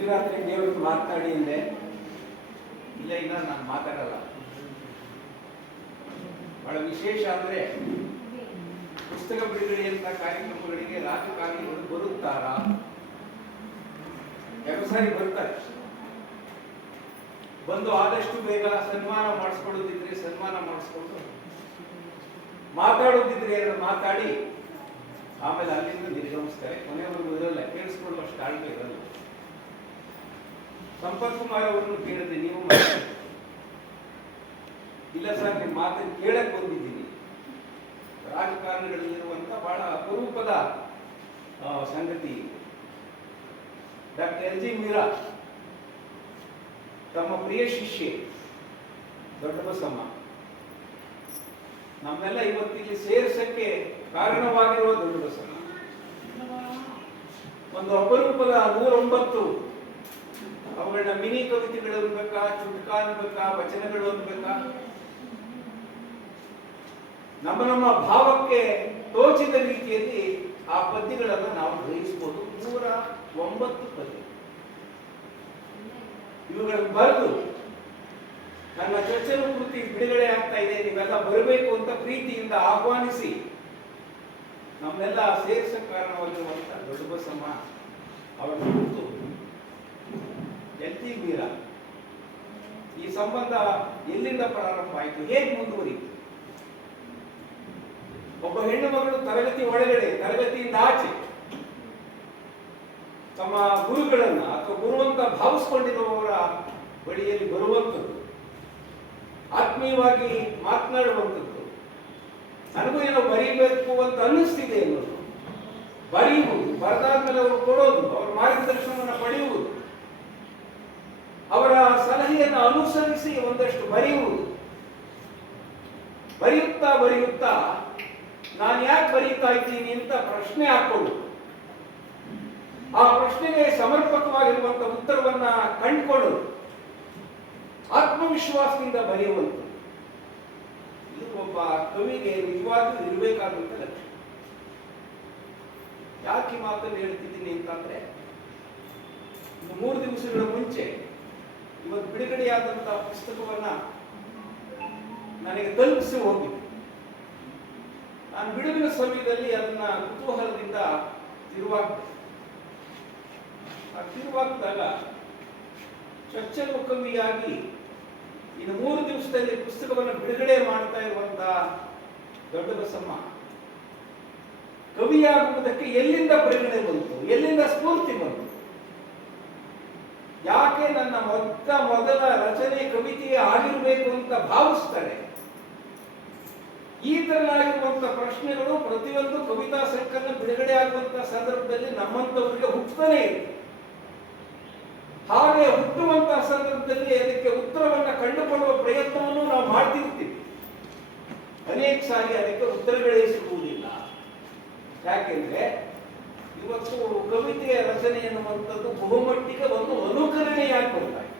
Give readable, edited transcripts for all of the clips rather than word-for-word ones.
ಗುಜರಾತ್ಗೆ ದೇವ್ರಿಗೆ ಮಾತನಾಡಿ ಅಂದೆ. ಇಲ್ಲ ಇಲ್ಲ, ನಾನು ಮಾತಾಡಲ್ಲ. ಬಹಳ ವಿಶೇಷ ಅಂದ್ರೆ ಪುಸ್ತಕ ಬಿಡುಗಡೆಯಂತ ಕಾರ್ಯಕ್ರಮಗಳಿಗೆ ರಾಜಕಾರಣಿಗಳು ಬರುತ್ತಾರಾ? ಎರಡು ಸಾರಿ ಬರ್ತಾರೆ. ಬಂದು ಆದಷ್ಟು ಬೇಗ ಸನ್ಮಾನ ಮಾಡಿಸ್ಕೊಳ್ಳೋದಿದ್ರೆ ಸನ್ಮಾನ ಮಾಡಿಸ್ಕೊಂಡು, ಮಾತಾಡೋದಿದ್ರೆ ಮಾತಾಡಿ ಆಮೇಲೆ ಅಲ್ಲಿಂದ ನಿರ್ಗಮಿಸ್ತಾರೆ. ಕೊನೆಯವರೆಗೂ ಇರಲ್ಲ, ಕೇಳಿಸ್ಕೊಳ್ಳುವಷ್ಟು ತಾಳ್ಮೆ ಇರಲ್ಲ. ಸಂಪತ್ ಕುಮಾರ್ ಅವರನ್ನು ಕೇಳಿದ್ರೆ ನೀವು ಇಲ್ಲ ಸರ್, ನಿಮ್ಮ ಮಾತನ್ನು ಕೇಳಕ್ ಬಂದಿದ್ದೀನಿ. ರಾಜಕಾರಣಿಗಳಲ್ಲಿರುವಂತ ಬಹಳ ಅಪರೂಪದ ಸಂಗತಿ. ಡಾಕ್ಟರ್ ಎಲ್ ಜಿ ಮೀರಾ ತಮ್ಮ ಪ್ರಿಯ ಶಿಷ್ಯೆ ದೊಡ್ಡ ಬಸಮ್ಮ ನಮ್ಮೆಲ್ಲ ಇವತ್ತಿಲ್ಲಿ ಸೇರಿಸಕ್ಕೆ ಕಾರಣವಾಗಿರುವ ದೊಡ್ಡ ಬಸಮ್ಮ ಒಂದು ಅಪರೂಪದ 109 ಅವುಗಳನ್ನ ಮಿನಿ ಕವಿತೆಗಳು ಅನ್ಬೇಕಾ, ಚುಟಕ ಅನ್ಬೇಕಾ, ವಚನಗಳು ಅನ್ಬೇಕಾ, ನಮ್ಮ ಭಾವಕ್ಕೆ ತೋಚಿದ ರೀತಿಯಲ್ಲಿ ಆ ಪದ್ಯಗಳನ್ನು ನಾವು ಗ್ರಹಿಸಬಹುದು. 109 ಪದ್ಯ ಇವುಗಳನ್ನು ಬರೆದು ನನ್ನ ಚೊಚ್ಚಲು ಕೃತಿ ಬಿಡುಗಡೆ ಆಗ್ತಾ ಇದೆ, ನೀವೆಲ್ಲ ಬರಬೇಕು ಅಂತ ಪ್ರೀತಿಯಿಂದ ಆಹ್ವಾನಿಸಿ ನಮ್ಮೆಲ್ಲ ಸೇರಿಸ ಕಾರಣವಾಗಿರುವಂತ ದೊಡ್ಡ ಬಸಮ್ಮ ಅವರ ಕುರಿತು ಎಲ್ ಜಿ ಮೀರಾ ಈ ಸಂಬಂಧ ಎಲ್ಲಿಂದ ಪ್ರಾರಂಭ ಆಯಿತು, ಹೇಗೆ ಮುಂದುವರಿತು? ಒಬ್ಬ ಹೆಣ್ಣು ಮಗಳು ತರಗತಿ ಒಳಗಡೆ, ತರಗತಿಯಿಂದ ಆಚೆ ತಮ್ಮ ಗುರುಗಳನ್ನ ಅಥವಾ ಗುರುವಂತ ಭಾವಿಸ್ಕೊಂಡಿರುವವರ ಬಳಿಯಲ್ಲಿ ಬರುವಂಥದ್ದು, ಆತ್ಮೀಯವಾಗಿ ಮಾತನಾಡುವಂಥದ್ದು, ನನಗೂ ಏನೋ ಬರೀಬೇಕು ಅಂತ ಅನ್ನಿಸ್ತಿದೆ ಅನ್ನೋದು, ಬರೆಯುವುದು, ಬರೆದಾದ್ಮೇಲೆ ಅವರು ಕೊಡೋದು, ಅವರ ಮಾರ್ಗದರ್ಶನವನ್ನು ಪಡೆಯುವುದು, ಅವರ ಸಲಹೆಯನ್ನು ಅನುಸರಿಸಿ ಒಂದಷ್ಟು ಬರೆಯುವುದು. ಬರೆಯುತ್ತಾ ಬರೆಯುತ್ತಾ ನಾನು ಯಾಕೆ ಬರೀತಾ ಇದ್ದೀನಿ ಅಂತ ಪ್ರಶ್ನೆ ಹಾಕೊಳ್ಳುವುದು, ಆ ಪ್ರಶ್ನೆಗೆ ಸಮರ್ಪಕವಾಗಿರುವಂತಹ ಉತ್ತರವನ್ನ ಕಂಡುಕೊಳ್ಳುವುದು, ಆತ್ಮವಿಶ್ವಾಸದಿಂದ ಬರೆಯುವಂಥದ್ದು. ಇದು ಒಬ್ಬ ಕವಿಗೆ ನಿಜವಾಗಿಯೂ ಇರಬೇಕಾದಂತ ಲಕ್ಷಣ. ಯಾಕೆ ಈ ಮಾತನ್ನು ಹೇಳ್ತಿದ್ದೀನಿ ಅಂತಂದ್ರೆ, 3 ದಿವಸಗಳ ಮುಂಚೆ ಇವತ್ತು ಬಿಡುಗಡೆಯಾದಂತಹ ಪುಸ್ತಕವನ್ನ ನನಗೆ ತಲುಪಿಸಿ ಹೋಗಿದೆ. ನಾನು ಬಿಡುವಿನ ಸಮಯದಲ್ಲಿ ಅದನ್ನ ಕುತೂಹಲದಿಂದ ತಿರುವಾಕ್ದಾಗ ಚೊಚ್ಚಲು ಕವಿಯಾಗಿ ಇನ್ನು 3 ದಿವಸದಲ್ಲಿ ಪುಸ್ತಕವನ್ನು ಬಿಡುಗಡೆ ಮಾಡ್ತಾ ಇರುವಂತಹ ದೊಡ್ಡ ಬಸಮ್ಮ ಕವಿಯಾಗುವುದಕ್ಕೆ ಎಲ್ಲಿಂದ ಪ್ರೇರಣೆ ಬಂತು, ಎಲ್ಲಿಂದ ಸ್ಫೂರ್ತಿ ಬಂತು, ಯಾಕೆ ನನ್ನ ಮೊದಲ ರಚನೆ ಕವಿತೆಯೇ ಆಗಿರಬೇಕು ಅಂತ ಭಾವಿಸ್ತಾರೆ? ಈ ತರನಾಗಿರುವಂತ ಪ್ರಶ್ನೆಗಳು ಪ್ರತಿಯೊಂದು ಕವಿತಾ ಸಂಕಲನ ಬಿಡುಗಡೆ ಆಗುವಂತಹ ಸಂದರ್ಭದಲ್ಲಿ ನಮ್ಮಂತವರಿಗೆ ಹುಟ್ಟುತ್ತಾನೆ ಇದೆ. ಹಾಗೆ ಹುಟ್ಟುವಂತಹ ಸಂದರ್ಭದಲ್ಲಿ ಅದಕ್ಕೆ ಉತ್ತರವನ್ನ ಕಂಡುಕೊಳ್ಳುವ ಪ್ರಯತ್ನವನ್ನು ನಾವು ಮಾಡ್ತಿರ್ತೀವಿ. ಅನೇಕ ಸಾರಿ ಅದಕ್ಕೆ ಉತ್ತರಗಳೇ ಸಿಗುವುದಿಲ್ಲ. ಯಾಕೆಂದ್ರೆ ಇವತ್ತು ಕವಿತೆಯ ರಚನೆ ಎನ್ನುವಂಥದ್ದು ಬಹುಮಟ್ಟಿಗೆ ಒಂದು ಅನುಕರಣೆಯಾಗಿ ಬರ್ತಾ ಇದೆ.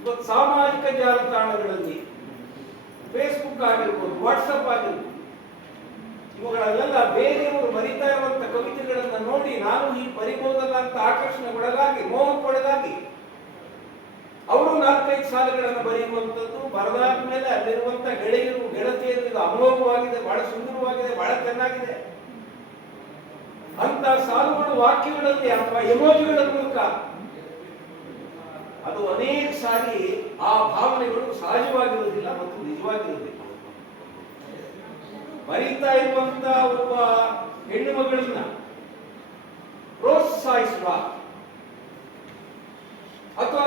ಇವತ್ತು ಸಾಮಾಜಿಕ ಜಾಲತಾಣಗಳಲ್ಲಿ ಫೇಸ್ಬುಕ್ ಆಗಿರ್ಬೋದು, ವಾಟ್ಸಪ್ ಆಗಿರ್ಬೋದು, ಇವುಗಳಲ್ಲೆಲ್ಲ ಬೇರೆಯವರು ಬರಿತಾ ಇರುವಂತ ಕವಿತೆಗಳನ್ನ ನೋಡಿ ನಾನು ಹೀಗೆ ಬರಿಬಹುದಲ್ಲ ಅಂತ ಆಕರ್ಷಣೆಗೊಳಗಾಗಿ, ಮೋಹಕ್ಕೊಳಗಾಗಿ ಅವರು 4-5 ಸಾಲುಗಳನ್ನು ಬರೆಯುವಂಥದ್ದು, ಬರೆದಾದ ಮೇಲೆ ಅಲ್ಲಿರುವಂತ ಗೆಳೆಯರು ಗೆಳತಿಯರು ಇದು ಅಮೋಘವಾಗಿದೆ, ಬಹಳ ಸುಂದರವಾಗಿದೆ, ಬಹಳ ಚೆನ್ನಾಗಿದೆ ಅಂತ ಸಾಲುಗಳು ವಾಕ್ಯಗಳಲ್ಲಿ ಅಥವಾ ಎಮೋಜಿಗಳ ಮೂಲಕ ಅದು ಅನೇಕ ಸಾರಿ ಆ ಭಾವನೆಗಳು ಸಹಜವಾಗಿರುವುದಿಲ್ಲ ಮತ್ತು ನಿಜವಾಗಿರುವುದಿಲ್ಲ. ಬರೀತಾ ಇರುವಂತ ಒಬ್ಬ ಹೆಣ್ಣು ಮಗಳನ್ನ ಪ್ರೋತ್ಸಾಹಿಸುವ ಅಥವಾ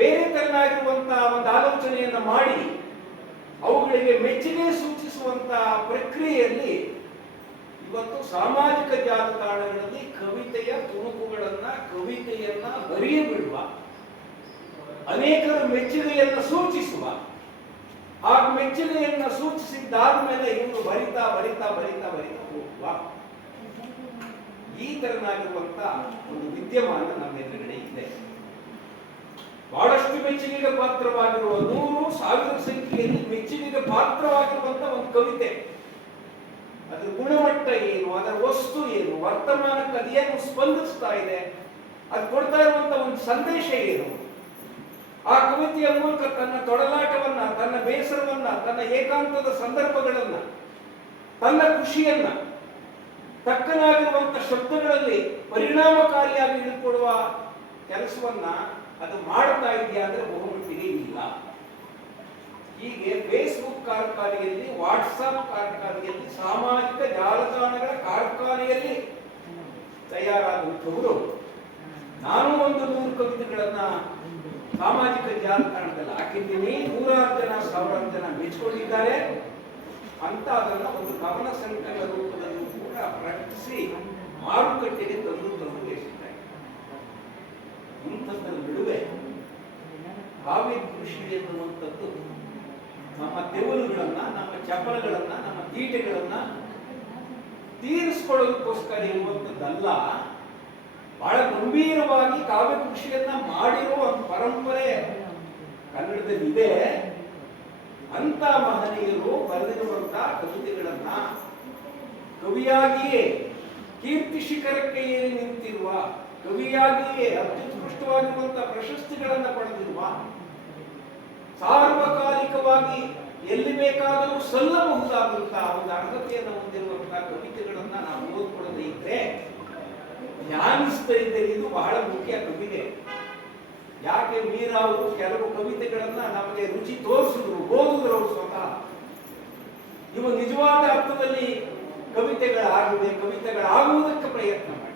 ಬೇರೆ ತರನಾಗಿರುವಂತಹ ಒಂದು ಆಲೋಚನೆಯನ್ನ ಮಾಡಿ ಅವುಗಳಿಗೆ ಮೆಚ್ಚುಗೆ ಸೂಚಿಸುವಂತ ಪ್ರಕ್ರಿಯೆಯಲ್ಲಿ ಇವತ್ತು ಸಾಮಾಜಿಕ ಜಾಲತಾಣಗಳಲ್ಲಿ ಕವಿತೆಯ ತುಣುಕುಗಳನ್ನ, ಕವಿತೆಯನ್ನ ಬರೆಯಬಿಡುವ, ಅನೇಕರ ಮೆಚ್ಚುಗೆಯನ್ನು ಸೂಚಿಸುವ, ಆ ಮೆಚ್ಚುಗೆಯನ್ನು ಸೂಚಿಸಿದ್ದಾದ ಮೇಲೆ ಇವರು ಬರಿತಾ ಬರಿತಾ ಬರಿತಾ ಬರಿತಾ ಹೋಗುವ ಈ ತರನಾಗಿರುವಂತ ಒಂದು ವಿದ್ಯಮಾನ ನಮ್ಮ ಎದುರುಗಡೆ ಇದೆ. ಬಹಳಷ್ಟು ಮೆಚ್ಚುಗೆಗೆ ಪಾತ್ರವಾಗಿರುವ 100,000 ಸಂಖ್ಯೆಯಲ್ಲಿ ಮೆಚ್ಚುಗೆಗೆ ಪಾತ್ರವಾಗಿರುವಂತ ಒಂದು ಕವಿತೆ. ಅದರ ಗುಣಮಟ್ಟ ಏನು, ಅದರ ವಸ್ತು ಏನು, ವರ್ತಮಾನಕ್ಕೆ ಅದೇನು ಸ್ಪಂದಿಸ್ತಾ ಇದೆ, ಅದು ಕೊಡ್ತಾ ಇರುವಂತ ಒಂದು ಸಂದೇಶ ಏನು? ಆ ಕವಿತೆಯ ಮೂಲಕ ತನ್ನ ತೊಡಲಾಟವನ್ನ, ತನ್ನ ಬೇಸರವನ್ನ, ತನ್ನ ಏಕಾಂತದ ಸಂದರ್ಭಗಳನ್ನ, ತನ್ನ ಖುಷಿಯನ್ನ ತಕ್ಕನಾಗಿರುವಂತ ಶಬ್ದಗಳಲ್ಲಿ ಪರಿಣಾಮಕಾರಿಯಾಗಿ ಇಳ್ಕೊಡುವ ಕೆಲಸವನ್ನ ಅದು ಮಾಡ್ತಾ ಇದೆಯಾ ಅಂದ್ರೆ ಬಹುಮಟ್ಟಿಗೆ ಇಲ್ಲ. ಹೀಗೆ ಫೇಸ್ಬುಕ್ ಕಾರ್ಖಾನೆಯಲ್ಲಿ, ವಾಟ್ಸಪ್ ಕಾರ್ಖಾನೆಯಲ್ಲಿ, ಸಾಮಾಜಿಕ ಜಾಲತಾಣಗಳ ಕಾರ್ಖಾನೆಯಲ್ಲಿ ತಯಾರಾದಂಥವರು ನಾನು ಒಂದು 100 ಕವಿತೆಗಳನ್ನ ಸಾಮಾಜಿಕ ಜಾಲತಾಣದಲ್ಲಿ ಹಾಕಿದ್ದೀನಿ, 100 ಜನ 1000 ಜನ ಮೆಚ್ಚಿಕೊಂಡಿದ್ದಾರೆ ಅಂತ ಅದನ್ನ ಒಂದು ಕವನ ಸಂಕಲನ ರೂಪದಲ್ಲಿ ಕೂಡ ಪ್ರಕಟಿಸಿ ಮಾರುಕಟ್ಟೆಗೆ ತಂದು ಎಸಿದ್ದಾರೆ. ಇಂಥದ್ದರ ನಡುವೆ ಕಾವ್ಯ ಕೃಷಿ ಎನ್ನುವಂಥದ್ದು ನಮ್ಮ ತೆವಲುಗಳನ್ನ, ನಮ್ಮ ಚಪಲಗಳನ್ನ, ನಮ್ಮ ತೀಟೆಗಳನ್ನ ತೀರಿಸ್ಕೊಳ್ಳೋದಕ್ಕೋಸ್ಕರ ಇರುವಂಥದ್ದಲ್ಲ. ಬಹಳ ಗಂಭೀರವಾಗಿ ಕಾವ್ಯ ಕೃಷಿಯನ್ನ ಮಾಡಿರುವ ಒಂದು ಪರಂಪರೆ ಕನ್ನಡದಲ್ಲಿದೆ. ಅಂತ ಮಹನೀಯರು ಬರೆದಿರುವಂತಹ ಕವಿತೆಗಳನ್ನ ಕವಿಯಾಗಿಯೇ ಕೀರ್ತಿ ಶಿಖರಕ್ಕೆ ಏರಿ ನಿಂತಿರುವ, ಕವಿಯಾಗಿಯೇ ಅತ್ಯುತ್ಕೃಷ್ಟವಾಗಿರುವಂತಹ ಪ್ರಶಸ್ತಿಗಳನ್ನ ಪಡೆದಿರುವ, ಸಾರ್ವಕಾಲಿಕವಾಗಿ ಎಲ್ಲಿ ಬೇಕಾದರೂ ಸಲ್ಲಬಹುದಾದಂತಹ ಒಂದು ಅರ್ಹತೆಯನ್ನು ಹೊಂದಿರುವಂತಹ ಕವಿತೆಗಳನ್ನ ನಾವು ಓದ್ಕೊಳ್ಳದೆ ಇದ್ರೆ, ಧ್ಯಾನಿಸ್ತಾ ಇದ್ದರೆ ಇದು ಬಹಳ ಮುಖ್ಯ ಕವಿತೆ. ಯಾಕೆ ಮೀರಾ ಅವರು ಕೆಲವು ಕವಿತೆಗಳನ್ನ ನಮಗೆ ರುಚಿ ತೋರಿಸಿದ್ರು, ಓದಿದ್ರು ಅವರು ಸ್ವತಃ. ಇವು ನಿಜವಾದ ಅರ್ಥದಲ್ಲಿ ಕವಿತೆಗಳಾಗಿವೆ, ಕವಿತೆಗಳಾಗುವುದಕ್ಕೆ ಪ್ರಯತ್ನ ಮಾಡಿ.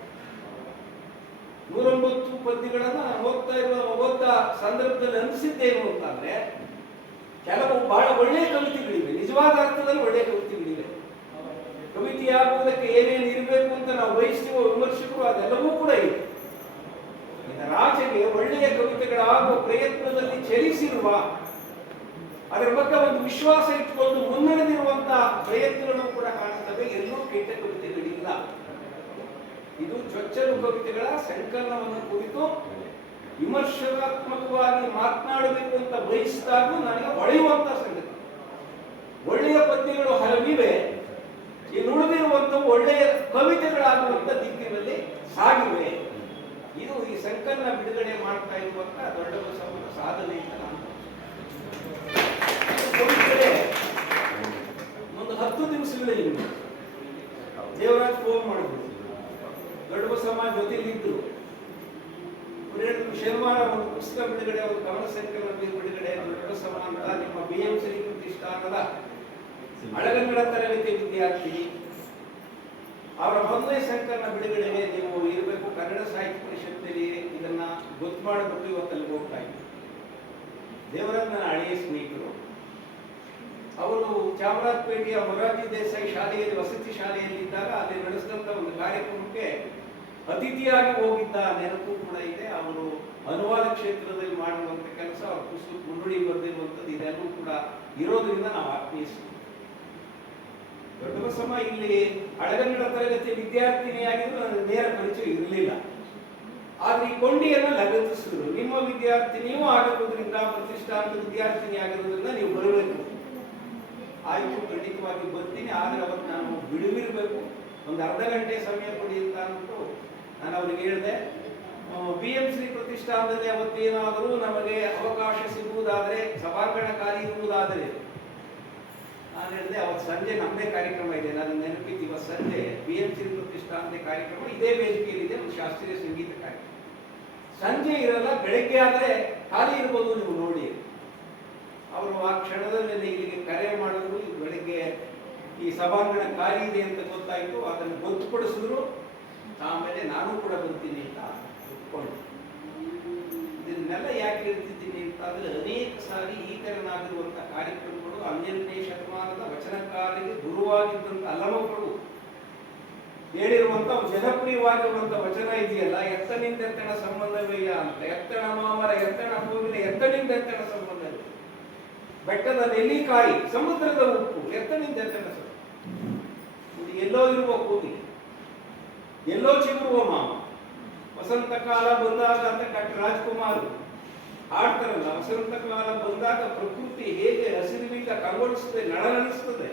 109 ಪದ್ಯಗಳನ್ನ ಓದ್ತಾ ಸಂದರ್ಭದಲ್ಲಿ ಅನಿಸಿದ್ದೇನು ಅಂತಂದ್ರೆ, ಕೆಲವು ಬಹಳ ಒಳ್ಳೆಯ ಕವಿತೆಗಳಿವೆ, ನಿಜವಾದ ಅರ್ಥದಲ್ಲಿ ಒಳ್ಳೆಯ ಕವಿತೆಗಳಿವೆ. ಕವಿತೆಯಾಗುವುದಕ್ಕೆ ಏನೇನು ಇರಬೇಕು ಅಂತ ನಾವು ಬಯಸ್ತೀವೋ ವಿಮರ್ಶಕರು, ಅದೆಲ್ಲವೂ ಕೂಡ ಇದೆ. ಇದರಾಚೆಗೆ ಒಳ್ಳೆಯ ಕವಿತೆಗಳಾಗುವ ಪ್ರಯತ್ನದಲ್ಲಿ ಚಲಿಸಿರುವ, ಅದರ ಬಗ್ಗೆ ಒಂದು ವಿಶ್ವಾಸ ಇಟ್ಟುಕೊಂಡು ಮುನ್ನಡೆದಿರುವಂತಹ ಪ್ರಯತ್ನಗಳು ಕೂಡ ಕಾಣುತ್ತವೆ. ಎಲ್ಲೂ ಕೆಟ್ಟ ಕವಿತೆಗಳಿಲ್ಲ. ಇದು ಚೊಚ್ಚಲು ಕವಿತೆಗಳ ಸಂಕಲನವನ್ನು ಕುರಿತು ವಿಮರ್ಶಾತ್ಮಕವಾಗಿ ಮಾತನಾಡಬೇಕು ಅಂತ ಬಯಸಿದಾಗೂ ನನಗೆ ಹೊಳೆಯುವಂತಹ ಸಂಗತಿ. ಒಳ್ಳೆಯ ಪದ್ಯಗಳು ಹಲವಿವೆ, ಈ ನುಡಿದಿರುವಂತಹ ಒಳ್ಳೆಯ ಕವಿತೆಗಳಾಗುವಂತ ದಿಕ್ಕಿನಲ್ಲಿ ಸಾಗಿವೆ. ಇದು ಈ ಸಂಕಲನ ಬಿಡುಗಡೆ ಮಾಡ್ತಾ ಇರುವಂತಹ ದೊಡ್ಡ ಬಸವನ ಸಾಧನೆ ಅಂತ ನಾನು ಒಂದು 10 ದಿವಸಗಳ ಹಿಂದೆ ದೇವರಾಜ್ ಫೋನ್ ಮಾಡಿದ್ರು. ದೊಡ್ಡ ಬಸವ ಜೊತೆಲಿದ್ದು ಶನಿವಾರ ಒಂದು ಪುಸ್ತಕ ಬಿಡುಗಡೆ, ಒಂದು ಕವನ ಸಂಕಲನ ಬಿಡುಗಡೆ, ದೊಡ್ಡ ಬಸವ ಅಂತ ನಿಮ್ಮ BMC ಪ್ರತಿಷ್ಠಾನದ ಹಳಗನ್ನಡ ತರಗತಿ ವಿದ್ಯಾರ್ಥಿ, ಅವರ 1ನೇ ಸಂಕಲನ ಬಿಡುಗಡೆಗೆ ನೀವು ಇರಬೇಕು, ಕನ್ನಡ ಸಾಹಿತ್ಯ ಪರಿಷತ್ನಲ್ಲಿ ಇದನ್ನ ಗೊತ್ತು ಮಾಡಬೇಕು. ಇವತ್ತಲ್ಲಿ ಹೋಗ್ತಾ ಇದ್ದರು. ದೇವರಾಜ್ ನನ್ನ ಹಳೆಯ ಸ್ನೇಹಿತರು. ಅವರು ಚಾಮರಾಜಪೇಟೆಯ ಮೊರಾರ್ಜಿ ದೇಸಾಯಿ ಶಾಲೆಯಲ್ಲಿ, ವಸತಿ ಶಾಲೆಯಲ್ಲಿ ಇದ್ದಾಗ ಅಲ್ಲಿ ನಡೆಸಿದಂತ ಒಂದು ಕಾರ್ಯಕ್ರಮಕ್ಕೆ ಅತಿಥಿಯಾಗಿ ಹೋಗಿದ್ದ ನೆನಪು ಕೂಡ ಇದೆ. ಅವರು ಅನುವಾದ ಕ್ಷೇತ್ರದಲ್ಲಿ ಮಾಡುವಂತ ಕೆಲಸ, ಅವ್ರ ಪುಸ್ತಕ ಮುನ್ನುಡಿ ಬರೆದಿರುವಂಥದ್ದು ಇದೆಲ್ಲವೂ ಕೂಡ ಇರೋದ್ರಿಂದ ನಾವು ಆತ್ಮೀಯಿಸ್ತೀವಿ. ದೊಡ್ಡ ಬಸಮ್ಮ ಇಲ್ಲಿ ಹಳಗನ್ನಡ ತರಗತಿ ವಿದ್ಯಾರ್ಥಿನಿಯಾಗಿದ್ದು ನನಗೆ ನೇರ ಪರಿಚಯ ಇರಲಿಲ್ಲ. ಆದ್ರೆ ಈ ಕೊಂಡಿಯನ್ನು ಲಗತ್ತಿಸಿದ್ರು. ನಿಮ್ಮ ವಿದ್ಯಾರ್ಥಿನಿಯೂ ಆಗಿರುವುದರಿಂದ, ಪ್ರತಿಷ್ಠಾನದ ವಿದ್ಯಾರ್ಥಿನಿ ಆಗಿರುವುದರಿಂದ ನೀವು ಬರಬೇಕು. ಆಯ್ತು, ಖಂಡಿತವಾಗಿ ಬರ್ತೀನಿ, ಆದ್ರೆ ಅವತ್ತು ನಾನು ಬಿಡುವಿರಬೇಕು, ಒಂದು ಅರ್ಧ ಗಂಟೆ ಸಮಯ ಕೊಡಿ ಅಂತ ಅಂದ್ಬಿಟ್ಟು ನಾನು ಅವ್ರಿಗೆ ಹೇಳಿದೆ. BMC ಪ್ರತಿಷ್ಠಾನದಲ್ಲಿ ಅವತ್ತೇನಾದರೂ ನಮಗೆ ಅವಕಾಶ ಸಿಗುವುದಾದರೆ, ಸಭಾಂಗಣ ಖಾಲಿ ಇರುವುದಾದರೆ, ನಾನು ಹೇಳಿದೆ ಅವತ್ತು ಸಂಜೆ ನಮ್ಮದೇ ಕಾರ್ಯಕ್ರಮ ಇದೆ, ನಾನು ನೆನಪಿದ್ದು. ಇವತ್ತು ಸಂಜೆ BMC ಪ್ರತಿಷ್ಠಾನದ ಕಾರ್ಯಕ್ರಮ ಇದೇ ವೇದಿಕೆಯಲ್ಲಿ ಇದೆ, ಒಂದು ಶಾಸ್ತ್ರೀಯ ಸಂಗೀತ ಕಾರ್ಯಕ್ರಮ. ಸಂಜೆ ಇರಲ್ಲ, ಬೆಳಗ್ಗೆ ಆದರೆ ಖಾಲಿ ಇರ್ಬೋದು, ನೀವು ನೋಡಿ. ಅವರು ಆ ಕ್ಷಣದಲ್ಲಿ ಇಲ್ಲಿಗೆ ಕರೆ ಮಾಡಿದ್ರು. ಬೆಳಗ್ಗೆ ಈ ಸಭಾಂಗಣ ಖಾಲಿ ಇದೆ ಅಂತ ಗೊತ್ತಾಯಿತು, ಅದನ್ನು ಗೊತ್ತುಪಡಿಸಿದ್ರು. ಆಮೇಲೆ ನಾನು ಕೂಡ ಬರ್ತೀನಿ ಅಂತ ಒಪ್ಕೊಂಡು. ಇದನ್ನೆಲ್ಲ ಯಾಕೆ ಹೇಳ್ತಿದ್ದೀನಿ ಅಂತಂದ್ರೆ, ಅನೇಕ ಸಾರಿ ಈ ತೆರನಾಗಿರುವಂಥ ಕಾರ್ಯಕ್ರಮಗಳು 12ನೇ ಶತಮಾನದ ವಚನಕಾರರಿಗೆ ಗುರುವಾಗಿದ್ದಂಥ ಅಲ್ಲಮಗಳು ಹೇಳಿರುವಂತ ಜನಪ್ರಿಯವಾಗಿರುವಂತ ವಚನ ಇದೆಯಲ್ಲ, ಎತ್ತನಿಂದೆತ್ತಣ ಸಂಬಂಧವಯ್ಯ ಅಂತ. ಎತ್ತಣ ಮಾಮರ ಎತ್ತಣ ಹೂವಿನ ಎತ್ತನಿಂದೆತ್ತಣ ಸಂಬಂಧವೇ. ಬೆಟ್ಟದ ನೆಲ್ಲಿಕಾಯಿ, ಸಮುದ್ರದ ಉಪ್ಪು, ಎತ್ತನಿಂದೆತ್ತಣ ಸಂಬಂಧ. ಎಲ್ಲೋ ಇರುವ ಕೂಗಿ, ಎಲ್ಲೋ ಚಿಗುರುವ ಮಾಮ. ವಸಂತ ಕಾಲ ಬಂದಾಗ ಅಂತ ಡಾಕ್ಟರ್ ರಾಜ್ಕುಮಾರ್ ಹಾಡ್ತಾರಲ್ಲ, ವಸಂತ ಕಾಲ ಬಂದಾಗ ಪ್ರಕೃತಿ ಹೇಗೆ ಹಸಿರಿನಿಂದ ಕಂಗೊಳಿಸ್ತದೆ, ನಳನಳಿಸ್ತದೆ.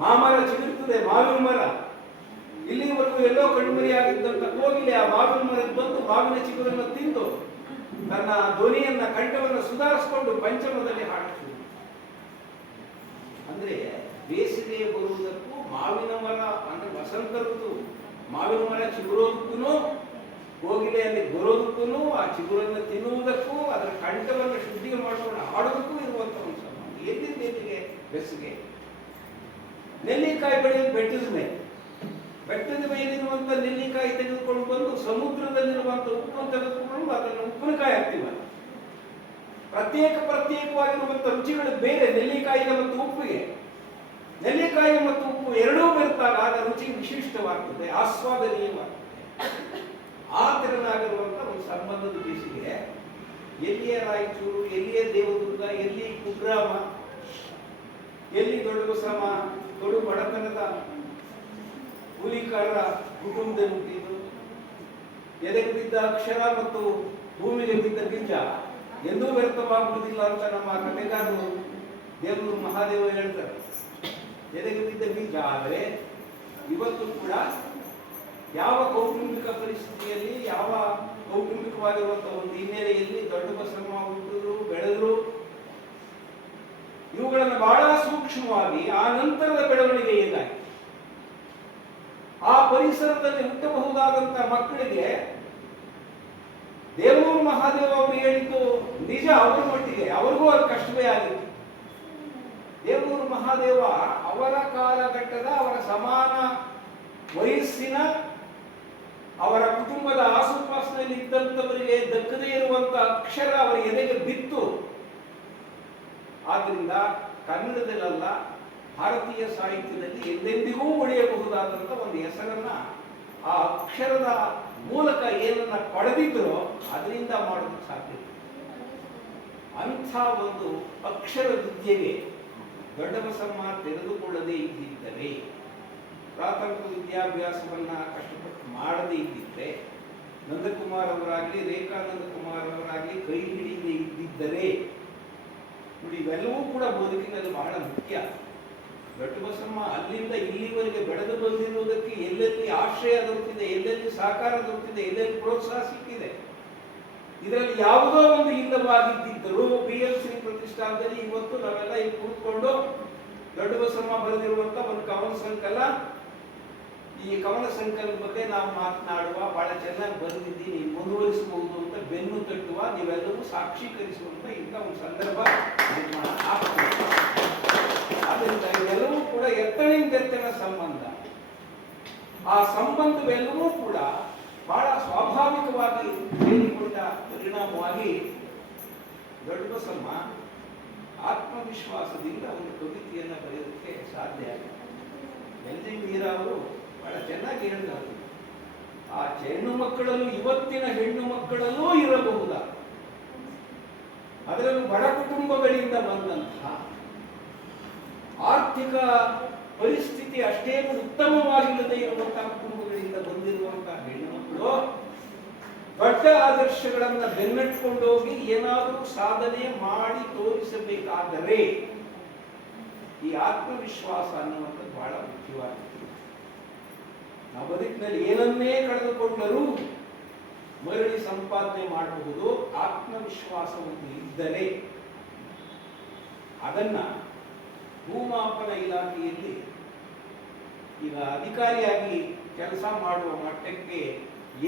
ಮಾಮರ ಚಿಗುರ್ತದೆ, ಮಾವಿನ ಮರ. ಇಲ್ಲಿವರೆಗೂ ಎಲ್ಲೋ ಕಣ್ಮರಿಯಾಗಿದ್ದಂತ ಕೋಗಿಲೆ ಆ ಮಾವಿನ ಮರಕ್ಕೆ ಬಂದು ಮಾವಿನ ಚಿಗುರನ್ನು ತಿಂದು ತನ್ನ ಧ್ವನಿಯನ್ನ ಕಂಠವನ್ನು ಸುಧಾರಿಸಿಕೊಂಡು ಪಂಚಮದಲ್ಲಿ ಹಾಡುತ್ತದೆ. ಅಂದ್ರೆ ಬೇಸಿಗೆ ಬರುವುದಕ್ಕೂ ಮಾವಿನ ಮರ ಅಂದ್ರೆ ವಸಂತ ಋತು ಮಾವಿನ ಮರ ಚಿಗುರೋದಕ್ಕೂ ಕೋಗಿಲೆಯಲ್ಲಿ ಬರೋದಕ್ಕೂ ಆ ಚಿಗುರನ್ನು ತಿನ್ನುವುದಕ್ಕೂ ಅದರ ಕಂಠವನ್ನು ಶುದ್ಧಿಗೆ ಮಾಡಿಕೊಂಡು ಹಾಡೋದಕ್ಕೂ ಇರುವಂತಹ ಒಂದು ಸಂಬಂಧ. ಎಲ್ಲಿಗೆ ಬೇಸಿಗೆ ನೆಲ್ಲಿಕಾಯಿ ಬೆಳೆಯೋದು ಬೆಟ್ಟದ ಮೇಲಿರುವಂತ ನೆಲ್ಲಿಕಾಯಿ ತೆಗೆದುಕೊಂಡು ಬಂದು ಸಮುದ್ರದಲ್ಲಿರುವಂತ ಉಪ್ಪನ್ನು ತೆಗೆದುಕೊಂಡು ಅದನ್ನು ಉಪ್ಪಿನಕಾಯಿ ಹಾಕ್ತೀವಲ್ಲ, ಪ್ರತ್ಯೇಕವಾಗಿರುವಂತ ರುಚಿಗಳು ಬೇರೆ ನೆಲ್ಲಿಕಾಯಿಗೆ ಮತ್ತು ಉಪ್ಪಿಗೆ. ನೆಲ್ಲಿಕಾಯಿ ಮತ್ತು ಉಪ್ಪು ಎರಡೂ ಬೆರೆತಾಗ ಅದರ ರುಚಿ ವಿಶಿಷ್ಟವಾಗ್ತದೆ, ಆಸ್ವಾದನೀಯವಾಗ್ತದೆ. ಆ ತೆರನಾಗಿರುವಂತ ಒಂದು ಸಂಬಂಧದ ಬೇಸಿಗೆ ಎಲ್ಲಿಯ ರಾಯಚೂರು, ಎಲ್ಲಿಯ ದೇವದುರ್ಗ, ಎಲ್ಲಿ ಕುಗ್ರಾಮ, ಎಲ್ಲಿ ದೊಡ್ಡ ಬಸಮ, ದೊಡ್ಡ ಬಡತನದ ಕೂಲಿಕಾರರ ಕುಟುಂಬದಲ್ಲಿ ಹುಟ್ಟಿದ್ದು, ಎದೆಗೆ ಬಿದ್ದ ಅಕ್ಷರ ಮತ್ತು ಭೂಮಿಗೆ ಬಿದ್ದ ಬೀಜ ಎಂದೂ ವ್ಯರ್ಥವಾಗುವುದಿಲ್ಲ ಅಂತ ನಮ್ಮ ಕಥೆಗಾರರು ದೇವರು ಮಹಾದೇವ ಹೇಳ್ತಾರೆ. ಎದೆಗೆ ಬಿದ್ದ ಬೀಜ ಆದರೆ ಇವತ್ತು ಕೂಡ ಯಾವ ಕೌಟುಂಬಿಕ ಪರಿಸ್ಥಿತಿಯಲ್ಲಿ, ಯಾವ ಕೌಟುಂಬಿಕವಾಗಿರುವಂತಹ ಒಂದು ಹಿನ್ನೆಲೆಯಲ್ಲಿ ದೊಡ್ಡ ಬಸಮ್ಮ ಹುಟ್ಟಿದ್ರು ಬೆಳೆದ್ರು, ಇವುಗಳನ್ನು ಬಹಳ ಸೂಕ್ಷ್ಮವಾಗಿ ಆ ನಂತರದ ಬೆಳವಣಿಗೆ ಹೇಗಾಯಿತು, ಆ ಪರಿಸರದಲ್ಲಿ ಹುಟ್ಟಬಹುದಾದಂತಹ ಮಕ್ಕಳಿಗೆ ದೇವೂರು ಮಹಾದೇವ ಅವರು ಹೇಳಿದ್ದು ನಿಜ. ಅವರ ಮಟ್ಟಿಗೆ ಅವ್ರಿಗೂ ಅದು ಕಷ್ಟವೇ ಆಗಿತ್ತು. ದೇವೂರು ಮಹಾದೇವ ಅವರ ಕಾಲಘಟ್ಟದ, ಅವರ ಸಮಾನ ವಯಸ್ಸಿನ, ಅವರ ಕುಟುಂಬದ ಆಸುಪಾಸಿನಲ್ಲಿ ಇದ್ದಂಥವರಿಗೆ ದಕ್ಕದೇ ಇರುವಂತ ಅಕ್ಷರ ಅವರ ಎದೆಗೆ ಬಿತ್ತು. ಆದ್ರಿಂದ ಕನ್ನಡದಲ್ಲ, ಭಾರತೀಯ ಸಾಹಿತ್ಯದಲ್ಲಿ ಎಂದೆಂದಿಗೂ ಉಳಿಯಬಹುದಾದಂಥ ಒಂದು ಹೆಸರನ್ನ ಆ ಅಕ್ಷರದ ಮೂಲಕ ಏನನ್ನ ಪಡೆದಿದ್ರೋ ಅದರಿಂದ ಮಾಡೋದಕ್ಕೆ ಸಾಧ್ಯ. ಅಂಥ ಒಂದು ಅಕ್ಷರ ವಿದ್ಯೆಗೆ ದೊಡ್ಡ ಬಸಮ್ಮ ತೆರೆದುಕೊಳ್ಳದೇ ಇದ್ದಿದ್ದರೆ, ಪ್ರಾಥಮಿಕ ವಿದ್ಯಾಭ್ಯಾಸವನ್ನ ಕಷ್ಟಪಟ್ಟು ಮಾಡದೇ ಇದ್ದಿದ್ರೆ, ನಂದಕುಮಾರ್ ಅವರಾಗಲಿ ರೇಖಾನಂದ ಕುಮಾರ್ ಅವರಾಗಲಿ ಕೈ ಹಿಡಿಯದೇ ಇದ್ದಿದ್ದರೆ, ನೋಡಿ ಇವೆಲ್ಲವೂ ಕೂಡ ಬದುಕಿನಲ್ಲಿ ಬಹಳ ಮುಖ್ಯ. ದೊಡ್ಡ ಬಸಮ್ಮ ಅಲ್ಲಿಂದ ಇಲ್ಲಿವರೆಗೆ ಬೆಳೆದು ಬಂದಿರುವುದಕ್ಕೆ ಎಲ್ಲೆಲ್ಲಿ ಆಶ್ರಯ ದೊರೆತಿದೆ, ಎಲ್ಲೆಲ್ಲಿ ಸಹಕಾರ ದೊರೆತಿದೆ, ಎಲ್ಲೆಲ್ಲಿ ಪ್ರೋತ್ಸಾಹ ಸಿಕ್ಕಿದೆ. ಇದರಲ್ಲಿ ಯಾವುದೋ ಒಂದು ಇಲ್ಲವಾಗಿದ್ದರೂ BLC ಪ್ರತಿಷ್ಠಾನದಲ್ಲಿ ಇವತ್ತು ನಾವೆಲ್ಲ ಇಲ್ಲಿ ಕೂತ್ಕೊಂಡು ದೊಡ್ಡ ಬಸಮ್ಮ ಬರೆದಿರುವಂತ ಒಂದು ಕವನ ಸಂಕಲ, ಈ ಕವನ ಸಂಕಲನದ ಬಗ್ಗೆ ನಾವು ಮಾತನಾಡುವ, ಬಹಳ ಚೆನ್ನಾಗಿ ಬರೆದಿದ್ದೀನಿ, ಮುಂದುವರಿಸಬಹುದು ಅಂತ ಬೆನ್ನು ತಟ್ಟುವ, ನೀವೆಲ್ಲವೂ ಸಾಕ್ಷೀಕರಿಸುವಂತ ಇಂಥ ಒಂದು ಸಂದರ್ಭ ನಿರ್ಮಾಣ ಆಗ್ತದೆ. ಆದ್ದರಿಂದ ಇವೆಲ್ಲವೂ ಕೂಡ ಎತ್ತಣಿಂದೆತ್ತಣ ಸಂಬಂಧ. ಆ ಸಂಬಂಧವೆಲ್ಲವೂ ಕೂಡ ಬಹಳ ಸ್ವಾಭಾವಿಕವಾಗಿ ಸೇರಿಕೊಂಡ ಪರಿಣಾಮವಾಗಿ ದೊಡ್ಡ ಬಸಮ್ಮ ಆತ್ಮವಿಶ್ವಾಸದಿಂದ ಒಂದು ಕವಿತೆಯನ್ನು ಬರೆಯೋದಕ್ಕೆ ಸಾಧ್ಯ ಆಗಿದೆ. ಎಲ್.ಜಿ. ಮೀರಾ ಅವರು ಬಹಳ ಚೆನ್ನಾಗಿ ಹೇಳಿದ್ದಾರೆ, ಆ ಹೆಣ್ಣು ಮಕ್ಕಳಲ್ಲೂ ಇವತ್ತಿನ ಹೆಣ್ಣು ಮಕ್ಕಳಲ್ಲೂ ಇರಬಹುದ, ಅದರಲ್ಲೂ ಬಡ ಕುಟುಂಬಗಳಿಂದ ಬಂದಂತಹ ಆರ್ಥಿಕ ಪರಿಸ್ಥಿತಿ ಅಷ್ಟೇನು ಉತ್ತಮವಾಗಿಲ್ಲದೆ ಇರುವಂತಹ ಕುಟುಂಬಗಳಿಂದ ಬಂದಿರುವಂತಹ ಹೆಣ್ಣು ಮಕ್ಕಳು ದೊಡ್ಡ ಆದರ್ಶಗಳನ್ನ ಬೆನ್ನಟ್ಕೊಂಡೋಗಿ ಏನಾದರೂ ಸಾಧನೆ ಮಾಡಿ ತೋರಿಸಬೇಕಾದರೆ ಈ ಆತ್ಮವಿಶ್ವಾಸ ಅನ್ನುವಂಥದ್ದು ಬಹಳ ಮುಖ್ಯವಾಗಿದೆ. ನಾವು ಬದುಕಿನಲ್ಲಿ ಏನನ್ನೇ ಕಳೆದುಕೊಂಡರೂ ಮರಳಿ ಸಂಪಾದನೆ ಮಾಡಬಹುದು. ಆತ್ಮವಿಶ್ವಾಸ ಒಂದು ಇದ್ದರೆ ಅದನ್ನ ಭೂಮಾಪನ ಇಲಾಖೆಯಲ್ಲಿ ಈಗ ಅಧಿಕಾರಿಯಾಗಿ ಕೆಲಸ ಮಾಡುವ ಮಟ್ಟಕ್ಕೆ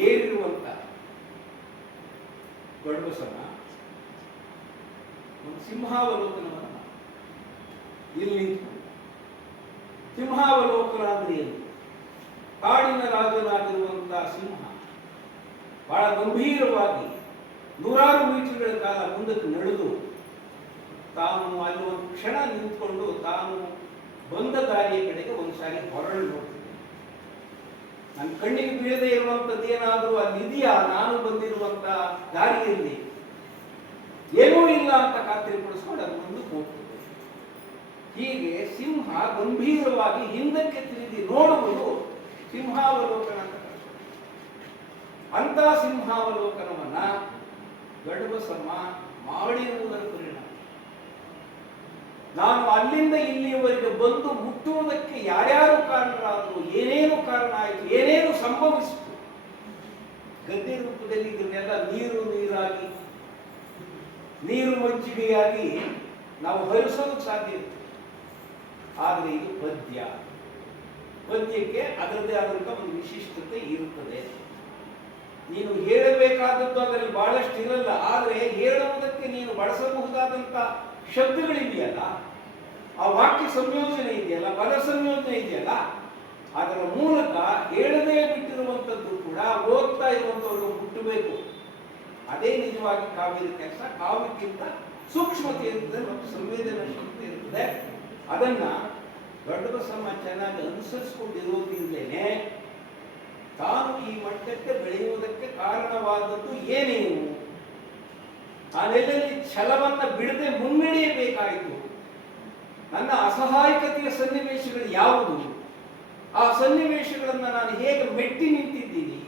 ಏರಿರುವಂತ ದೊಡ್ಡ ಬಸಮ್ಮ ಒಂದು ಸಿಂಹಾವಲೋಕನವನ್ನು ಇಲ್ಲಿ ಸಿಂಹಾವಲೋಕನ ಅಂದ್ರೆ ಏನು? ಕಾಡಿನ ರಾಜನಾಗಿರುವಂತಹ ಸಿಂಹ ಬಹಳ ಗಂಭೀರವಾಗಿ ನೂರಾರು ಮೀಟರ್ಗಳ ಕಾಲ ಮುಂದಕ್ಕೆ ನಡೆದು ತಾನು ಅಲ್ಲಿ ಒಂದು ಕ್ಷಣ ನಿಂತ್ಕೊಂಡು ತಾನು ಬಂದ ದಾರಿಯ ಕಡೆಗೆ ಒಂದ್ಸಾರಿ ಹೊರಳು ನೋಡ್ತಿದ್ದೆ. ನನ್ನ ಕಣ್ಣಿಗೆ ಬೀಳದೆ ಇರುವಂತದ್ದು ಏನಾದರೂ ಅಲ್ಲಿ ಇದೆಯಾ, ನಾನು ಬಂದಿರುವಂತ ದಾರಿಯಲ್ಲಿ ಏನೂ ಇಲ್ಲ ಅಂತ ಖಾತ್ರಿಪಡಿಸ್ಕೊಂಡು ಅದು ಮುಂದಕ್ಕೆ ಹೋಗ್ತದೆ. ಹೀಗೆ ಸಿಂಹ ಗಂಭೀರವಾಗಿ ಹಿಂದಕ್ಕೆ ತಿರುಗಿ ನೋಡುವುದು ಸಿಂಹಾವಲೋಕನ ಅಂತ ಕರೆಸ್ತಾರೆ. ಅಂತ ಸಿಂಹಾವಲೋಕನವನ್ನ ದೊಡ್ಡ ಬಸಮ್ಮ ಮಾಡಿರುವುದರ ಪರಿಣಾಮ ನಾನು ಅಲ್ಲಿಂದ ಇಲ್ಲಿಯವರೆಗೆ ಬಂದು ಮುಟ್ಟುವುದಕ್ಕೆ ಯಾರ್ಯಾರು ಕಾರಣರಾದರು, ಏನೇನು ಕಾರಣ ಆಯಿತು, ಏನೇನು ಸಂಭವಿಸಿತು. ಗದ್ದೆ ರೂಪದಲ್ಲಿ ಇದನ್ನೆಲ್ಲ ನೀರಾಗಿ, ನೀರು ಮಜ್ಜಿಗೆಯಾಗಿ ನಾವು ಹರಿಸೋದಕ್ಕೆ ಸಾಧ್ಯ ಇತ್ತು. ಆದರೆ ಇದು ಪದ್ಯಕ್ಕೆ ಅದರದ್ದೇ ಆದಂಥ ಒಂದು ವಿಶಿಷ್ಟತೆ ಇರುತ್ತದೆ. ನೀನು ಹೇಳಬೇಕಾದದ್ದು ಅದರಲ್ಲಿ ಬಹಳಷ್ಟು ಇರಲ್ಲ, ಆದರೆ ಹೇಳುವುದಕ್ಕೆ ನೀನು ಬಳಸಬಹುದಾದಂಥ ಶಬ್ದಗಳಿದೆಯಲ್ಲ, ಆ ವಾಕ್ಯ ಸಂಯೋಜನೆ ಇದೆಯಲ್ಲ, ಪದ ಸಂಯೋಜನೆ ಇದೆಯಲ್ಲ, ಅದರ ಮೂಲಕ ಹೇಳದೇ ಬಿಟ್ಟಿರುವಂಥದ್ದು ಕೂಡ ಓದ್ತಾ ಇರುವಂಥವ್ರಿಗೆ ಮುಟ್ಟಬೇಕು. ಅದೇ ನಿಜವಾಗಿ ಕಾವ್ಯದ ಕೆಲಸ. ಕಾವ್ಯಕ್ಕಿಂತ ಸೂಕ್ಷ್ಮತೆ ಇರುತ್ತದೆ ಮತ್ತು ಸಂವೇದನಾಶೀಲತೆ ಇರುತ್ತದೆ. ಅದನ್ನ ದೊಡ್ಡ ಬಸಮ್ಮ ಚೆನ್ನಾಗಿ ಅನುಸರಿಸಿಕೊಂಡಿರೋದ್ರಿಂದಲೇ ತಾನು ಈ ಮಟ್ಟಕ್ಕೆ ಬೆಳೆಯುವುದಕ್ಕೆ ಕಾರಣವಾದದ್ದು ಏನೇನು, ಆ ನೆಲೆಯಲ್ಲಿ ಛಲವನ್ನ ಬಿಡದೆ ಮುನ್ನಡೆಯಬೇಕಾಯಿತು. ನನ್ನ ಅಸಹಾಯಕತೆಯ ಸನ್ನಿವೇಶಗಳು ಯಾವುದು, ಆ ಸನ್ನಿವೇಶಗಳನ್ನು ನಾನು ಹೇಗೆ ಮೆಟ್ಟಿ ನಿಂತಿದ್ದೀನಿ,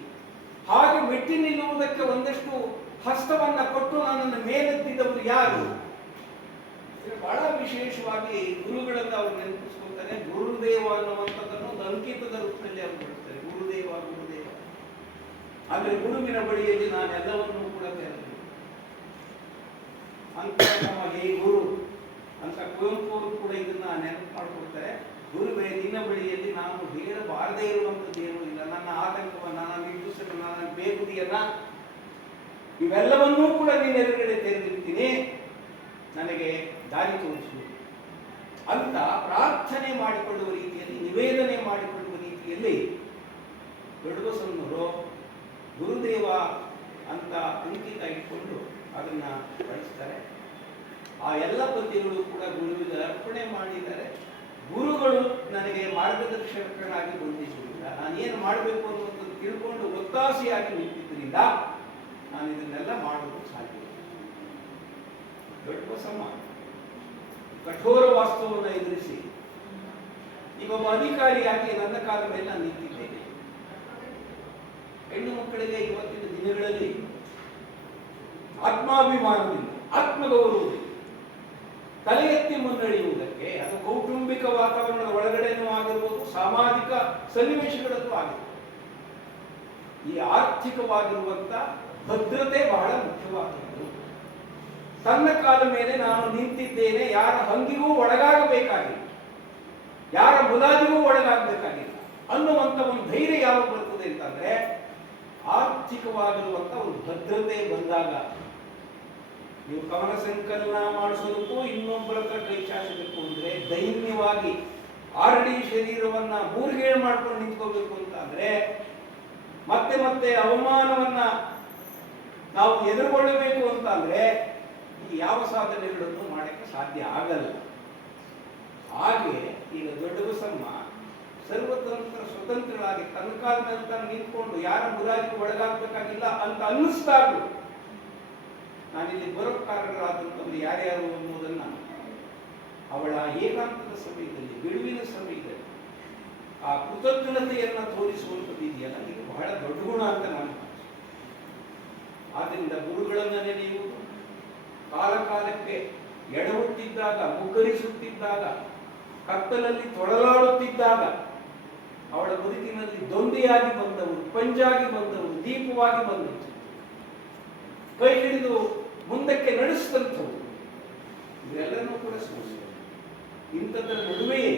ಹಾಗೆ ಮೆಟ್ಟಿ ನಿಲ್ಲುವುದಕ್ಕೆ ಒಂದಷ್ಟು ಹಸ್ತವನ್ನ ಕೊಟ್ಟು ನನ್ನನ್ನು ಮೇಲೆತ್ತಿದವರು ಯಾರು. ಬಹಳ ವಿಶೇಷವಾಗಿ ಗುರುಗಳನ್ನು ಅವರು ನೆನಪಿಸ್ಕೊಳ್ತಾರೆ. ಗುರುದೇವ ಅನ್ನುವಂಥದ್ದನ್ನು ಒಂದು ಅಂಕಿತದ ರೂಪದಲ್ಲಿ ಅವರು ಬಿಡ್ತಾರೆ. ಗುರುದೇವ ಅಂದ್ರೆ ಗುರುವಿನ ಬಳಿಯಲ್ಲಿ ನಾನೆಲ್ಲವನ್ನೂ ಕೂಡ ತೆರೆದು ಅಂತ ನಮ್ಮ ಹೇ ಗುರು ಅಂತ ಕುವೆಂಪು ಅವರು ಕೂಡ ಇದನ್ನ ನೆನಪು ಮಾಡಿಕೊಡ್ತಾರೆ. ಗುರುವೇ, ನಿನ್ನ ಬಳಿಯಲ್ಲಿ ನಾನು ಹೇಳಬಾರದೇ ಇರುವಂಥದ್ದು ಏನೂ ಇಲ್ಲ. ನನ್ನ ಆತಂಕವನ್ನ, ನನ್ನ ನಿಟ್ಟುಸನ್ನು, ನನ್ನ ಬೇಗುದಿಯನ್ನ ಇವೆಲ್ಲವನ್ನೂ ಕೂಡ ನೀನು ಎದುರುಗಡೆ ತೆರೆದಿರ್ತೀನಿ, ನನಗೆ ದಾರಿ ತೋರಿಸು ಅಂತ ಪ್ರಾರ್ಥನೆ ಮಾಡಿಕೊಳ್ಳುವ ರೀತಿಯಲ್ಲಿ, ನಿವೇದನೆ ಮಾಡಿಕೊಳ್ಳುವ ರೀತಿಯಲ್ಲಿ ದೊಡ್ಡಬಸವಣ್ಣವರು ಗುರುದೇವ ಅಂತ ಅಂಕಿತ ಇಟ್ಕೊಂಡು ಅದನ್ನ ಬಳಸ್ತಾರೆ. ಆ ಎಲ್ಲ ಪದ್ಯಗಳು ಕೂಡ ಗುರುವಿಗೆ ಅರ್ಪಣೆ ಮಾಡಿದ್ದಾರೆ. ಗುರುಗಳು ನನಗೆ ಮಾರ್ಗದರ್ಶಕರಾಗಿ ಬಂದಿದ್ದರಿಂದ, ನಾನೇನು ಮಾಡಬೇಕು ಅನ್ನೋದನ್ನು ತಿಳ್ಕೊಂಡು ಒತ್ತಾಸೆಯಾಗಿ ನಿಂತಿದ್ದರಿಂದ ನಾನು ಇದನ್ನೆಲ್ಲ ಮಾಡೋದು ಸಾಧ್ಯ. ದೊಡ್ಡ ಬಸಮ್ಮ ಕಠೋರ ವಾಸ್ತವವನ್ನು ಎದುರಿಸಿ ಈಗ ಒಬ್ಬ ಅಧಿಕಾರಿಯಾಗಿ ನನ್ನ ಕಾಲ ಮೇಲೆ ನಾನು ನಿಂತಿದ್ದೇನೆ. ಹೆಣ್ಣು ಮಕ್ಕಳಿಗೆ ಇವತ್ತಿನ ದಿನಗಳಲ್ಲಿ ಆತ್ಮಾಭಿಮಾನದಿಂದ, ಆತ್ಮಗೌರವದಿಂದ ತಲೆ ಎತ್ತಿ ಮುನ್ನಡೆಯುವುದಕ್ಕೆ, ಅದು ಕೌಟುಂಬಿಕ ವಾತಾವರಣದ ಒಳಗಡೆನೂ ಆಗಿರ್ಬೋದು, ಸಾಮಾಜಿಕ ಸನ್ನಿವೇಶಗಳಲ್ಲೂ ಆಗಿರ್ಬೋದು, ಈ ಆರ್ಥಿಕವಾಗಿರುವಂತ ಭದ್ರತೆ ಬಹಳ ಮುಖ್ಯವಾದದ್ದು. ತನ್ನ ಕಾಲ ಮೇಲೆ ನಾನು ನಿಂತಿದ್ದೇನೆ, ಯಾರ ಹಂಗಿಗೂ ಒಳಗಾಗಬೇಕಾಗಿಲ್ಲ, ಯಾರ ಮುಲಾಜಿಗೂ ಒಳಗಾಗಬೇಕಾಗಿಲ್ಲ ಅನ್ನುವಂಥ ಒಂದು ಧೈರ್ಯ ಯಾವಾಗ ಬರ್ತದೆ ಅಂತಂದ್ರೆ, ಆರ್ಥಿಕವಾಗಿರುವಂತ ಒಂದು ಭದ್ರತೆ ಬಂದಾಗ. ನೀವು ಕವನ ಸಂಕಲನ ಮಾಡಿಸೋದಕ್ಕೂ ಇನ್ನೊಬ್ಬರ ಹತ್ರ ಕೈ ಚಾಚಬೇಕು ಅಂದ್ರೆ ದೈನ್ಯವಾಗಿ ಆರಡಿ ಶರೀರವನ್ನ ಮೂರ್ಗೇಳು ಮಾಡ್ಕೊಂಡು ನಿಂತ್ಕೋಬೇಕು ಅಂತ ಅಂದ್ರೆ, ಮತ್ತೆ ಮತ್ತೆ ಅವಮಾನವನ್ನ ನಾವು ಎದುರುಗೊಳ್ಳಬೇಕು ಅಂತ ಅಂದ್ರೆ ಈ ಯಾವ ಸಾಧನೆಗಳನ್ನು ಮಾಡಕ್ಕೆ ಸಾಧ್ಯ ಆಗಲ್ಲ. ಹಾಗೆ ಈಗ ದೊಡ್ಡ ಬಸಮ್ಮ ಸ್ವತಂತ್ರರಾಗಿ ತನ್ನ ಕಾಲ ಮೇಲೆ ತಾನು ನಿಂತ್ಕೊಂಡು ಯಾರ ಮುರಾಜಿಗೆ ಒಳಗಾಗಬೇಕಾಗಿಲ್ಲ ಅಂತ ಅನ್ನಿಸ್ದಾಗಲೂ ನಾನಿಲ್ಲಿ ಬರೋ ಕಾರಣರಾದಂಥವ್ರು ಯಾರ್ಯಾರು ಅನ್ನೋದನ್ನ ಅವಳ ಏಕಾಂತದ ಸಮಯದಲ್ಲಿ, ಬಿಡುವಿನ ಸಮಯದಲ್ಲಿ ಆ ಕೃತಜ್ಞತೆಯನ್ನ ತೋರಿಸುವಂಥದ್ದು ಇದೆಯಲ್ಲ, ಇದು ಬಹಳ ದೊಡ್ಡ ಗುಣ ಅಂತ ನಾನು. ಆದ್ದರಿಂದ ಗುರುಗಳನ್ನ ನೆನೆಯುವುದು, ಕಾಲ ಕಾಲಕ್ಕೆ ಎಡಹುಟ್ಟಿದ್ದಾಗ, ಮುಗ್ಗರಿಸುತ್ತಿದ್ದಾಗ, ಕತ್ತಲಲ್ಲಿ ತೊಳಲಾಡುತ್ತಿದ್ದಾಗ ಅವಳ ಬದುಕಿನಲ್ಲಿ ದೊಂದಿಯಾಗಿ ಬಂದವರು, ಪಂಜಾಗಿ ಬಂದವರು, ದೀಪವಾಗಿ ಬಂದವರು, ಕೈ ಹಿಡಿದು ಮುಂದಕ್ಕೆ ನಡೆಸಿದಂಥವು, ಇವೆಲ್ಲನೂ ಕೂಡ ಸ್ಮರಿಸಿದರು. ಇಂಥದ್ರ ನಡುವೆಯೇ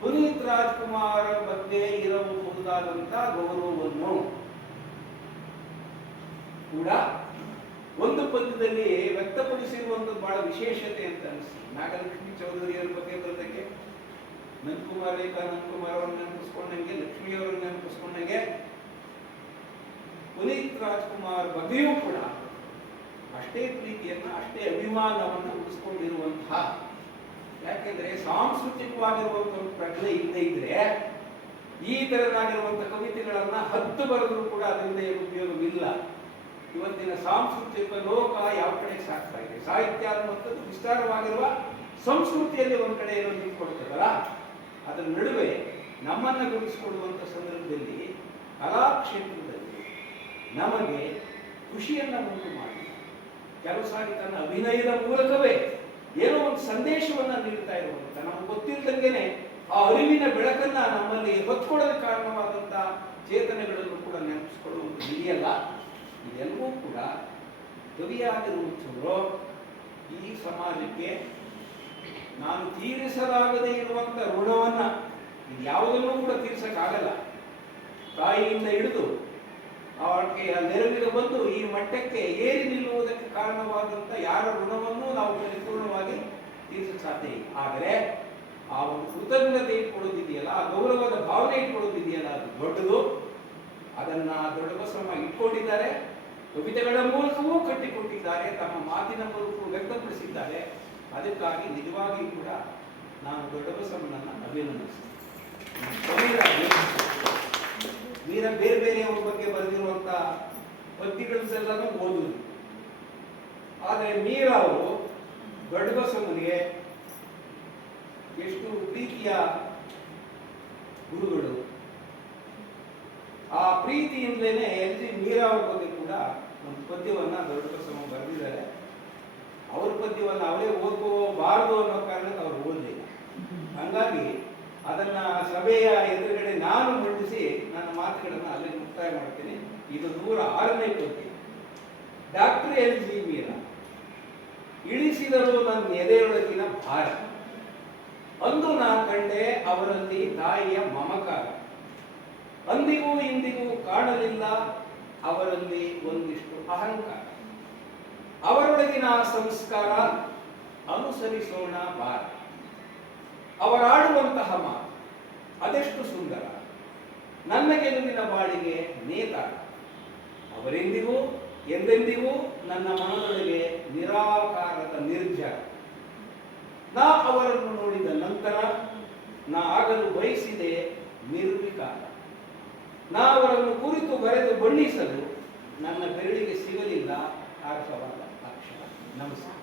ಪುನೀತ್ ರಾಜ್ಕುಮಾರ್ ಬಗ್ಗೆ ಇರಬಹುದಾದಂಥ ಗೌರವವನ್ನು ಕೂಡ ಒಂದು ಪದ್ಯದಲ್ಲಿ ವ್ಯಕ್ತಪಡಿಸಿರುವಂಥದ್ದು ಬಹಳ ವಿಶೇಷತೆ ಅಂತ ಅನಿಸ್ತು. ನಾಗಲಕ್ಷ್ಮಿ ಚೌಧರಿಯವರ ಬಗ್ಗೆ ಬರೋದಕ್ಕೆ ನಂದಕುಮಾರ್ ಅವರನ್ನು ನೆನಪಿಸ್ಕೊಂಡಂಗೆ, ಲಕ್ಷ್ಮಿಯವರನ್ನು ನೆನಪಿಸ್ಕೊಂಡಂಗೆ ಪುನೀತ್ ರಾಜ್ಕುಮಾರ್ ಬಗ್ಗೆಯೂ ಕೂಡ ಅಷ್ಟೇ ಪ್ರೀತಿಯನ್ನ, ಅಷ್ಟೇ ಅಭಿಮಾನವನ್ನು ಉಳಿಸ್ಕೊಂಡಿರುವಂತಹ, ಯಾಕೆಂದ್ರೆ ಸಾಂಸ್ಕೃತಿಕವಾಗಿರುವಂತಹ ಪ್ರಜ್ಞೆ ಇಲ್ಲದೆ ಇದ್ರೆ ಈ ತರನಾಗಿರುವಂತಹ ಕವಿತೆಗಳನ್ನ 10 ಬರೆದರೂ ಕೂಡ ಅದರಿಂದ ಏನು ಉಪಯೋಗವಿಲ್ಲ. ಇವತ್ತಿನ ಸಾಂಸ್ಕೃತಿಕ ಲೋಕ ಯಾವ ಕಡೆ ಸಾಗ್ತಾ ಇದೆ, ಸಾಹಿತ್ಯ ಅನ್ನುವಂಥದ್ದು ವಿಸ್ತಾರವಾಗಿರುವ ಸಂಸ್ಕೃತಿಯಲ್ಲಿ ಒಂದ್ ಕಡೆ ಏನೋ ನಿಂತ್ಕೊಳ್ತದಲ್ಲ, ಅದರ ನಡುವೆ ನಮ್ಮನ್ನ ಗುರುತಿಸಿಕೊಳ್ಳುವಂಥ ಸಂದರ್ಭದಲ್ಲಿ ಕಲಾಕ್ಷೇತ್ರದಲ್ಲಿ ನಮಗೆ ಖುಷಿಯನ್ನ ಉಂಟು ಮಾಡಿ ಕೆಲವು ಸಾರಿ ತನ್ನ ಅಭಿನಯದ ಮೂಲಕವೇ ಏನೋ ಒಂದು ಸಂದೇಶವನ್ನ ನೀಡ್ತಾ ಇರುವಂತ, ನಮ್ಗೆ ಗೊತ್ತಿಲ್ಲದಂಗೆನೆ ಆ ಅರಿವಿನ ಬೆಳಕನ್ನ ನಮ್ಮಲ್ಲಿ ಹೊತ್ಕೊಳ್ಳೋದಕ್ಕೆ ಕಾರಣವಾದಂತ ಚೇತನೆಗಳನ್ನು ಕೂಡ ನೆನಪಿಸ್ಕೊಳ್ಳುವುದು ಇದೆಯಲ್ಲ, ಇದೆಲ್ಲವೂ ಕೂಡ ಕವಿಯಾಗಿರುವಂಥವರು ಈ ಸಮಾಜಕ್ಕೆ ನಾನು ತೀರಿಸಲಾಗದೇ ಇರುವಂತ ಋಣವನ್ನ ಇದು ಯಾವುದನ್ನೂ ಕೂಡ ತೀರ್ಸಕ್ಕಾಗಲ್ಲ. ತಾಯಿಯಿಂದ ಹಿಡಿದು ಅವರಿಗೆ ನೆರವಿಗೆ ಬಂದು ಈ ಮಟ್ಟಕ್ಕೆ ಏರಿ ನಿಲ್ಲುವುದಕ್ಕೆ ಕಾರಣವಾದಂತ ಯಾರ ಋಣವನ್ನು ನಾವು ಪರಿಪೂರ್ಣವಾಗಿ ತೀರಿಸಕ್ಕೆ ಸಾಧ್ಯ ಇಲ್ಲ. ಆದರೆ ಆ ಒಂದು ಕೃತಜ್ಞತೆ ಇಟ್ಕೊಳ್ಳೋದಿದೆಯಲ್ಲ, ಆ ಗೌರವದ ಭಾವನೆ ಇಟ್ಕೊಳ್ಳೋದಿದೆಯಲ್ಲ, ಅದು ದೊಡ್ಡದು. ಅದನ್ನ ದೊಡ್ಡ ಬಸವಣ್ಣ ಇಟ್ಕೊಂಡಿದ್ದಾರೆ, ಕವಿತೆಗಳ ಮೂಲಕವೂ ಕಟ್ಟಿಕೊಟ್ಟಿದ್ದಾರೆ, ತಮ್ಮ ಮಾತಿನ ಮೂಲಕವೂ ವ್ಯಕ್ತಪಡಿಸಿದ್ದಾರೆ. ಅದಕ್ಕಾಗಿ ನಿಜವಾಗಿಯೂ ಕೂಡ ನಾನು ದೊಡ್ಡ ಬಸವಣ್ಣನನ್ನ ಅಭಿನಂದಿಸ್ತೇನೆ. ವೀರ ಬೇರೆ ಬೇರೆಯವರ ಬಗ್ಗೆ ಬರೆದಿರುವಂತ ಪದ್ಯಗಳೆಲ್ಲನೂ ಓದುವುದು, ಆದರೆ ಮೀರ ಅವರು ದೊಡ್ಡ ಬಸವನಿಗೆ ಎಷ್ಟು ಪ್ರೀತಿಯ ಗುರುಗಳು. ಆ ಪ್ರೀತಿಯಿಂದಲೇ ಎಲ್ ಜಿ ಮೀರಾ ಅವ್ರ ಬಗ್ಗೆ ಕೂಡ ಒಂದು ಪದ್ಯವನ್ನ ದೊಡ್ಡ ಬಸವ ಬರೆದಿದ್ದಾರೆ. ಅವ್ರ ಪದ್ಯವನ್ನ ಅವರೇ ಓದ್ಕೋಬಾರದು ಅನ್ನೋ ಕಾರಣಕ್ಕೆ ಅವ್ರು ಓದಲಿಲ್ಲ. ಹಂಗಾಗಿ ಅದನ್ನ ಸಭೆಯ ಎದುರುಗಡೆ ನಾನು ಮಂಡಿಸಿ ನನ್ನ ಮಾತುಗಳನ್ನ ಅಲ್ಲಿ ಮುಕ್ತಾಯ ಮಾಡ್ತೀನಿ. ಇದು 106ನೇ ಪದ್ಯ. ಡಾಕ್ಟರ್ ಎಲ್ ಜಿ ಮೀರಾ ಇಳಿಸಿದರು ನನ್ನ ಎದೆಯೊಳಗಿನ ಭಾರ, ಅಂದು ನಾ ಕಂಡೆ ಅವರಲ್ಲಿ ತಾಯಿಯ ಮಮಕಾರ, ಅಂದಿಗೂ ಇಂದಿಗೂ ಕಾಣಲಿಲ್ಲ ಅವರಲ್ಲಿ ಒಂದಿಷ್ಟು ಅಹಂಕಾರ, ಅವರೊಳಗಿನ ಸಂಸ್ಕಾರ ಅನುಸರಿಸೋಣ ಬಾರ, ಅವರಾಡುವಂತಹ ಮಾತು ಅದೆಷ್ಟು ಸುಂದರ, ನನ್ನ ಗೆಲುವಿನ ಬಾಳಿಗೆ ನೇತಾರ, ಅವರೆಂದಿಗೂ ಎಂದೆಂದಿಗೂ ನನ್ನ ಮನದೊಳಗೆ ನಿರಾಕಾರದ ನಿರ್ಜರ, ನಾ ಅವರನ್ನು ನೋಡಿದ ನಂತರ ನಾ ಆಗಲು ಬಯಸಿದೆ ನಿರ್ವಿಕಾರ, ನಾ ಅವರನ್ನು ಕುರಿತು ಬರೆದು ಬಣ್ಣಿಸಲು ನನ್ನ ಬೆರಳಿಗೆ ಸಿಗಲಿಲ್ಲ ಅರ್ಥವಾದ ಅಕ್ಷರ. ನಮಸ್ಕಾರ.